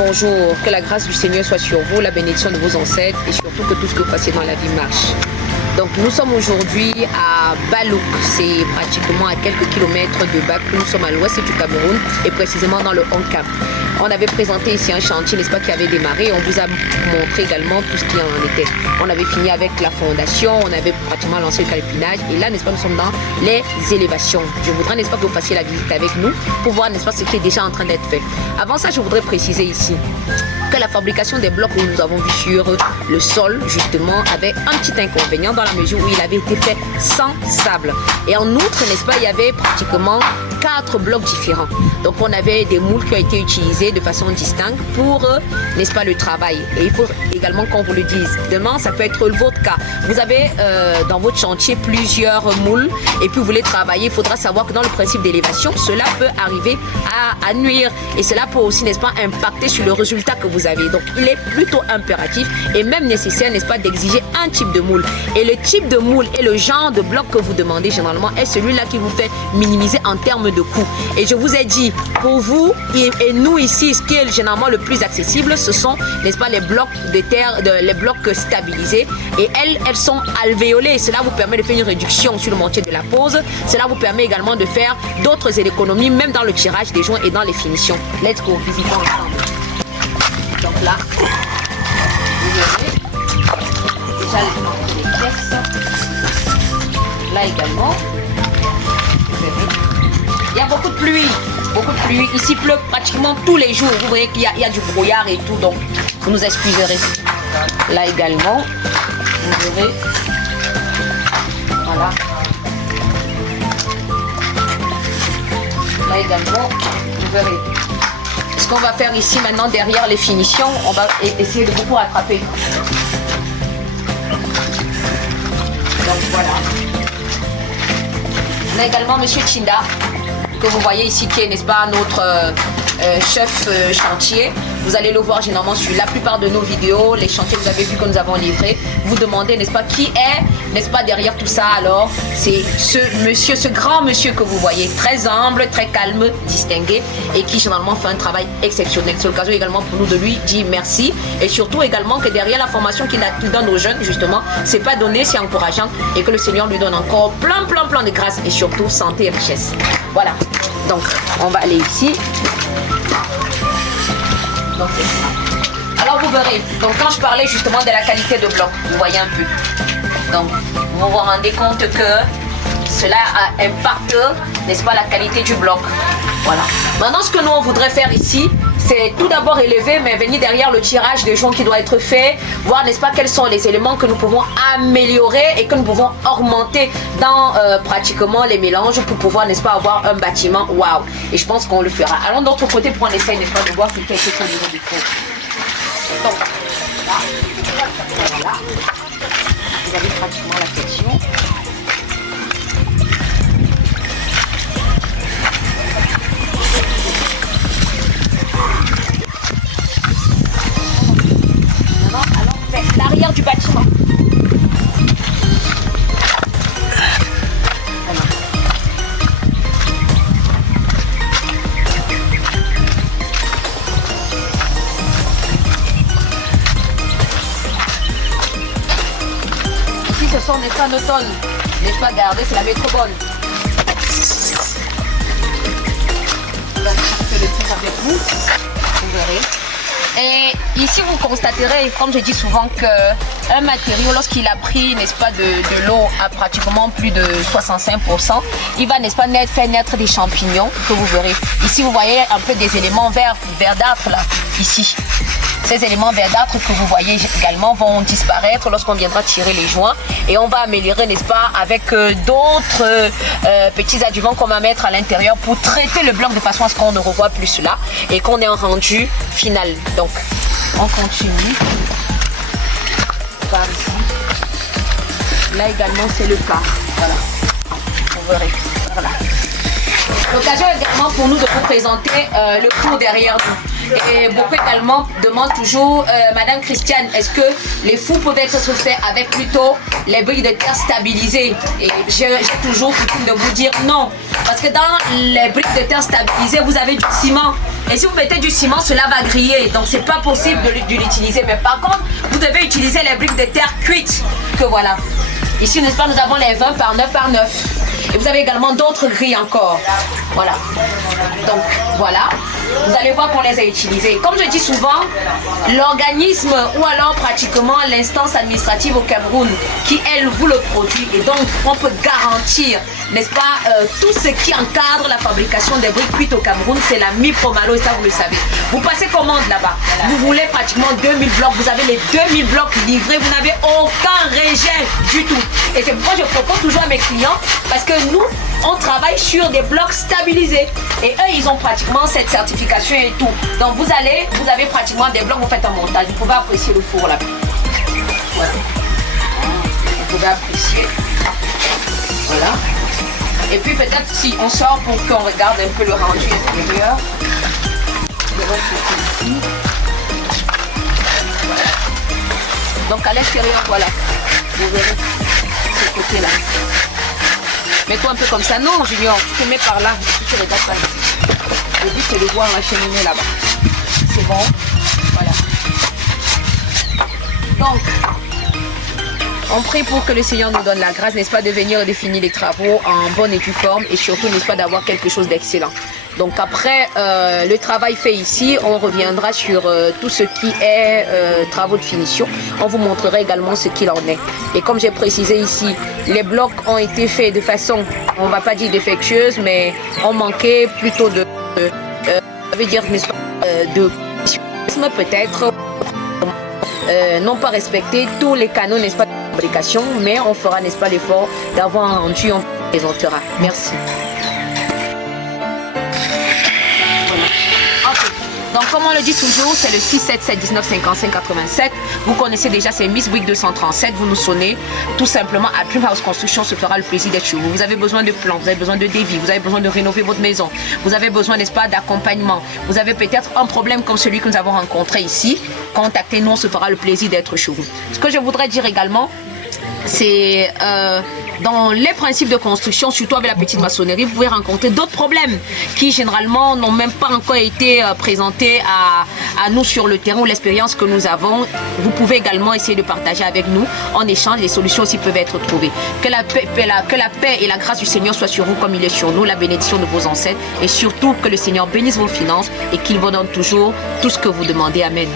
bonjour, que la grâce du Seigneur soit sur vous, la bénédiction de vos ancêtres et surtout que tout ce que vous fassiez dans la vie marche. Donc nous sommes aujourd'hui à Balouk, c'est pratiquement à quelques kilomètres de Bakou, nous sommes à l'ouest du Cameroun et précisément dans le Hankam. On avait présenté ici un chantier, n'est-ce pas, qui avait démarré, on vous a montré également tout ce qui en était. On avait fini avec la fondation, on avait pratiquement lancé le calpinage et là, n'est-ce pas, nous sommes dans les élévations. Je voudrais, n'est-ce pas, que vous fassiez la visite avec nous pour voir, n'est-ce pas, ce qui est déjà en train d'être fait. Avant ça, je voudrais préciser ici que la fabrication des blocs que nous avons vu sur le sol, justement, avait un petit inconvénient dans la mesure où il avait été fait sans sable. Et en outre, n'est-ce pas, il y avait pratiquement 4 blocs différents. Donc, on avait des moules qui ont été utilisés de façon distincte pour, n'est-ce pas, le travail. Et il faut également qu'on vous le dise. Demain, ça peut être votre cas. Vous avez dans votre chantier plusieurs moules et puis vous voulez travailler. Il faudra savoir que dans le principe d'élévation, cela peut arriver à nuire. Et cela peut aussi, n'est-ce pas, impacter sur le résultat que vous avez. Donc, il est plutôt impératif et même nécessaire, n'est-ce pas, d'exiger un type de moule. Et le type de moule et le genre de bloc que vous demandez généralement est celui-là qui vous fait minimiser en termes de coût. Et je vous ai dit, pour vous et nous ici, ce qui est généralement le plus accessible, ce sont, n'est-ce pas, les blocs de terre, les blocs stabilisés. Et elles sont alvéolées. Cela vous permet de faire une réduction sur le mortier de la pose. Cela vous permet également de faire d'autres économies, même dans le tirage des joints et dans les finitions. Let's go, visitons ensemble. Donc là, vous verrez déjà les pièces. Là également, vous verrez. Il y a beaucoup de pluie. Beaucoup de pluie. Ici, il pleut pratiquement tous les jours. Vous voyez qu'il y a du brouillard et tout. Donc, vous nous excuserez. Là également, vous verrez. Voilà. Là également, vous verrez. Ce qu'on va faire ici maintenant derrière les finitions, on va essayer de beaucoup rattraper. Donc voilà. On a également Monsieur Chinda, que vous voyez ici, qui est, n'est-ce pas, notre chef chantier. Vous allez le voir généralement sur la plupart de nos vidéos, les chantiers que vous avez vus que nous avons livrés. Vous demandez, n'est-ce pas, qui est, n'est-ce pas, derrière tout ça. Alors, c'est ce monsieur, ce grand monsieur que vous voyez, très humble, très calme, distingué et qui généralement fait un travail exceptionnel. C'est l'occasion également pour nous de lui dire merci et surtout également que derrière la formation qu'il donne aux jeunes, justement, c'est pas donné, c'est encourageant et que le Seigneur lui donne encore plein de grâce et surtout santé et richesse. Voilà. Donc, on va aller ici. Donc, alors vous verrez, donc quand je parlais justement de la qualité de bloc, vous voyez un peu. Donc vous vous rendez compte que cela impacte, n'est-ce pas, la qualité du bloc. Voilà. Maintenant, ce que nous on voudrait faire ici, c'est tout d'abord élever, mais venir derrière le tirage des joints qui doit être fait, voir, n'est-ce pas, quels sont les éléments que nous pouvons améliorer et que nous pouvons augmenter dans pratiquement les mélanges pour pouvoir, n'est-ce pas, avoir un bâtiment waouh. Et je pense qu'on le fera. Allons d'autre côté pour en essayer, n'est-ce pas, de voir ce qui a été fait au niveau du fond. Donc, là, voilà. Vous avez pratiquement la section. L'arrière du bâtiment. Voilà. Ici, ce sont, n'est-ce pas, nos tonnes. N'est-ce pas, gardez, c'est la métropole. Donc, je fais le tour avec vous. Vous verrez. Et ici, vous constaterez, comme je dis souvent, qu'un matériau, lorsqu'il a pris, n'est-ce pas, de l'eau à pratiquement plus de 65%, il va, n'est-ce pas, faire naître des champignons que vous verrez. Ici, vous voyez un peu des éléments verdâtres, là, ici. Ces éléments verdâtres que vous voyez également vont disparaître lorsqu'on viendra tirer les joints et on va améliorer, n'est-ce pas, avec d'autres petits adjuvants qu'on va mettre à l'intérieur pour traiter le bloc de façon à ce qu'on ne revoie plus cela et qu'on ait un rendu final. Donc, on continue par ici. Là également, c'est le cas. Voilà. Vous verrez. Voilà. L'occasion également pour nous de vous présenter le cours derrière nous. Et beaucoup également demandent toujours, Madame Christiane, est-ce que les fous peuvent être faits avec plutôt les briques de terre stabilisées? Et j'ai toujours coutume de vous dire non. Parce que dans les briques de terre stabilisées, vous avez du ciment. Et si vous mettez du ciment, cela va griller. Donc c'est pas possible de l'utiliser. Mais par contre, vous devez utiliser les briques de terre cuites. Que voilà. Ici, n'est-ce pas, nous avons les 20 par 9 par 9. Et vous avez également d'autres grilles encore. Voilà. Donc, voilà. Vous allez voir qu'on les a utilisées. Comme je dis souvent, l'organisme ou alors pratiquement l'instance administrative au Cameroun qui, elle, vous le produit. Et donc, on peut garantir, n'est-ce pas, tout ce qui encadre la fabrication des briques cuites au Cameroun, c'est la Mi-Promalo, et ça, vous le savez. Vous passez commande là-bas. Vous voulez pratiquement 2000 blocs. Vous avez les 2000 blocs livrés. Vous n'avez aucun rejet du tout. Et c'est pourquoi je propose toujours à mes clients, parce que nous, on travaille sur des blocs stabilisés. Et eux, ils ont pratiquement cette certification et tout. Donc vous avez pratiquement des blocs, vous faites un montage. Vous pouvez apprécier le four là. Voilà. Vous pouvez apprécier. Voilà. Et puis peut-être si on sort pour qu'on regarde un peu le rendu extérieur. Voilà. Donc à l'extérieur, voilà. Vous verrez ce côté-là. Mets-toi un peu comme ça. Non, Junior, tu te mets par là. Tu te regardes pas ici. Le but, c'est de voir la cheminée là-bas. C'est bon. Voilà. Donc, on prie pour que le Seigneur nous donne la grâce, n'est-ce pas, de venir définir les travaux en bonne et due forme et surtout, n'est-ce pas, d'avoir quelque chose d'excellent. Donc après le travail fait ici, on reviendra sur tout ce qui est travaux de finition. On vous montrera également ce qu'il en est. Et comme j'ai précisé ici, les blocs ont été faits de façon, on ne va pas dire défectueuse, mais on manquait plutôt de peut-être, non pas respecter tous les canaux, n'est-ce pas, de fabrication, mais on fera, n'est-ce pas, l'effort d'avoir un rendu, on vous présentera. Merci. Donc comme on le dit toujours, c'est le 677 19 55 87. Vous connaissez déjà, c'est Miss Brick 237. Vous nous sonnez tout simplement à Dream House Construction, se fera le plaisir d'être chez vous. Vous avez besoin de plans, vous avez besoin de devis, vous avez besoin de rénover votre maison, vous avez besoin, n'est-ce pas, d'accompagnement. Vous avez peut-être un problème comme celui que nous avons rencontré ici. Contactez-nous, on se fera le plaisir d'être chez vous. Ce que je voudrais dire également, c'est dans les principes de construction, surtout avec la petite maçonnerie, vous pouvez rencontrer d'autres problèmes qui généralement n'ont même pas encore été présentés à nous sur le terrain ou l'expérience que nous avons. Vous pouvez également essayer de partager avec nous. En échange, les solutions aussi peuvent être trouvées. Que la paix et la grâce du Seigneur soient sur vous comme il est sur nous, la bénédiction de vos ancêtres et surtout que le Seigneur bénisse vos finances et qu'il vous donne toujours tout ce que vous demandez. Amen.